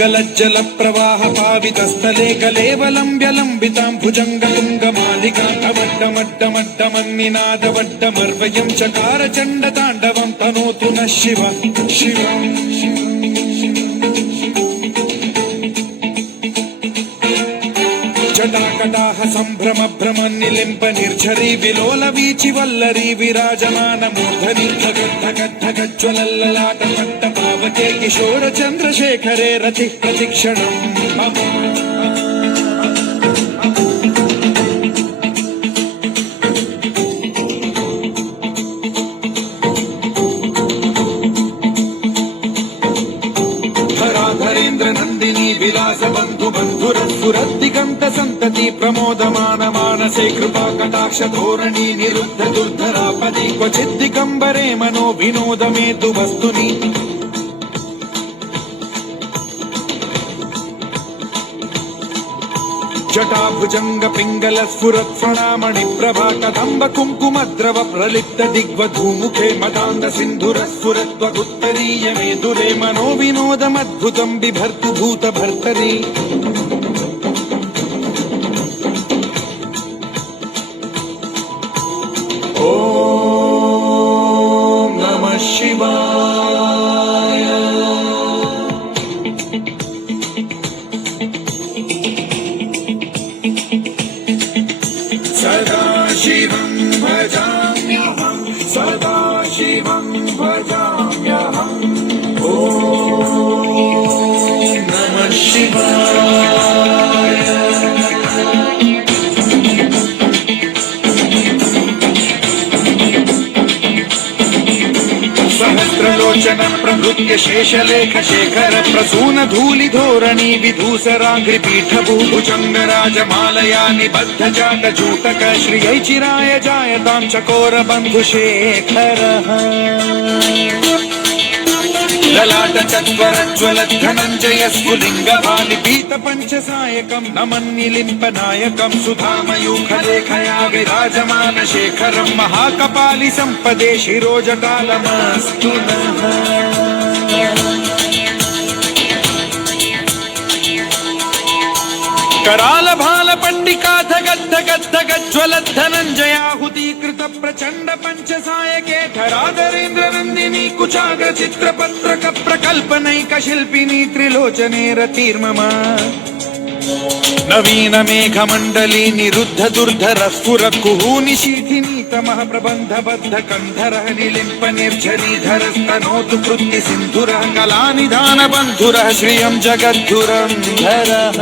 गलज्जल प्रवाह पावितस्थले कलेवलं व्यलम्बितां भुजङ्गतुङ्गमालिकान्तमड्डमड्डमड्डमन्निनादवड्डमर्वयं चकार चण्डताण्डवं तनोतु नः शिव शिवम् जटाकटाह सम्भ्रम भ्रमन्निलिम्ब निर्झरी विलोल वीचि वल्लरी विराजमान मूर्धनि धगद्धगद्धगज्ज्वलल्ललाट पट्ट पावके किशोर चन्द्रशेखरे रतिः प्रतिक्षणम् धराधरेन्द्र नन्दिनी विलास बन्धु बन्धुरस्फुरद्दिगन्त सन्तति प्रमोदमान मानसे कृपा कटाक्ष धोरणी निरुद्ध दुर्धरापदि क्वचिद्दिगम्बरे मनो विनोदमेतु वस्तुनि जटाभुजंग पिंगल स्फुरत् प्रणामणि प्रभा कदम्ब कुङ्कुमद्रव प्रलिप्त दिग्वधूमुखे मदान्ध सिन्धुर स्फुरत्वगुत्तरीय मेदुरे मनो विनोदमद्भुतं बिभर्तु भूत भर्तरि ॐ नमः शिवाय सदाशिवं भजाम्यहं सदाशिवं भजाम्यहम् ॐ नमः शिवाय सहस्रलोचन प्रभृत्य शेषलेख शेखर प्रसून धूलि धोरणी विधूसराघ्रिपीठ भूभुजंगराजमालया निबद्ध जात जूटक श्रियै चिराय जायतां चकोर बन्धुशेखरः ललाट चत्वरज्ज्वल धनञ्जय स्फुलिङ्ग भालिपीत पंचसायकं नमन्निलिम्प नायकं सुधामयूखलेखया विराजमान शेखरं महाकपालि सम्पदे शिरोजटालमस्तु नः कराल भाल पंडिका धगद्धगद्धगज्ज्वल धनञ्जयाहुतीकृत प्रचण्ड पंचसायके धराधरेन्द्र नन्दिनी कुचाग्र चित्रपत्रक प्रकल्पनैक शिल्पिनी त्रिलोचने रतिर्मम नवीन मेघमण्डली निरुद्ध दुर्धर स्फुर कुहूनि शीथिनी तमः प्रबन्ध बद्ध कन्धरः निलिम्प निर्झरीधर स्तनोतु कृत्ति सिन्धुरः कलानिधान बन्धुरः श्रियं जगद्धुरन्धरः।